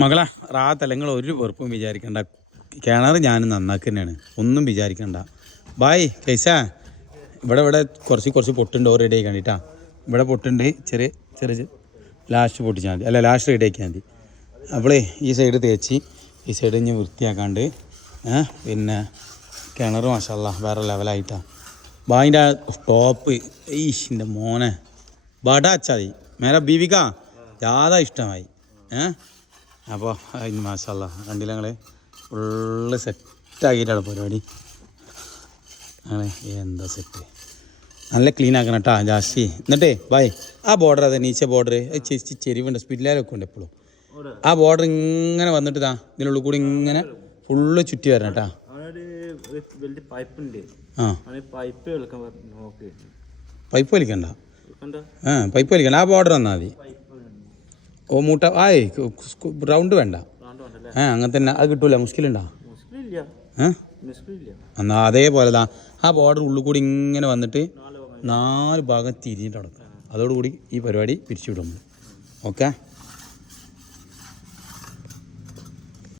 മകളെ. റാത്തല്ല നിങ്ങൾ ഒരു വെറുപ്പും വിചാരിക്കണ്ട. കിണർ ഞാൻ നന്നാക്കുന്നതാണ് ഒന്നും വിചാരിക്കണ്ട. ബായ് കൈസ. ഇവിടെ ഇവിടെ കുറച്ച് കുറച്ച് പൊട്ടുണ്ട് ഓ റെഡി ആക്കാൻ വേണ്ടിട്ടാ ഇവിടെ പൊട്ടുണ്ട് ചെറിയ ചെറിയ ലാസ്റ്റ് പൊട്ടിച്ചാൽ മതി. അല്ല ലാസ്റ്റ് റെഡി മതി. അപ്പോൾ ഈ സൈഡ് തേച്ച് ഈ സൈഡ് ഇനി വൃത്തിയാക്കാണ്ട് പിന്നെ കിണർ മാഷല്ല വേറെ ലെവലായിട്ടാ ബായിന്റെ ടോപ്പ് ഈശിന്റെ മോനെ. ബട അച്ചാതി. മേര ബീവിക ജാഥ ഇഷ്ടമായി. ഏ? അപ്പോൾ മാഷല്ല കണ്ടില്ല ഞങ്ങൾ ഫുള്ള് സെറ്റാക്കിയിട്ടാണ് പരിപാടി. എന്താ സെറ്റ്? നല്ല ക്ലീൻ ആക്കണം കേട്ടോ ജാസ്തി എന്നിട്ടേ ബായ്. ആ ബോർഡർ അതെ നീച്ച ബോർഡർ ചേച്ചി ചെരിവുണ്ട് സ്പില്ലാലൊക്കെ ഉണ്ട് എപ്പോഴും ആ ബോർഡർ ഇങ്ങനെ വന്നിട്ട് താ ഇതിനുള്ളിൽ കൂടി ഇങ്ങനെ ഫുള്ള് ചുറ്റി വരണം കേട്ടാ പൈപ്പ് വലിക്കണ്ട. കണ്ട ആ പൈപ്പ് വലിക്കണ്ട. ആ ബോർഡർ വന്നാൽ മതി. ഓ മൂട്ട ആയി റൗണ്ട് വേണ്ട. ഏ അങ്ങനെ തന്നെ അത് കിട്ടൂല മുസ്കിലുണ്ടോ? എന്നാ അതേപോലെ താ ആ ബോർഡർ ഉള്ളിൽ കൂടി ഇങ്ങനെ വന്നിട്ട് നാല് ഭാഗം തിരിഞ്ഞിട്ട് നടക്കുക. അതോടുകൂടി ഈ പരിപാടി പിരിച്ചുവിടും. ഓക്കെ?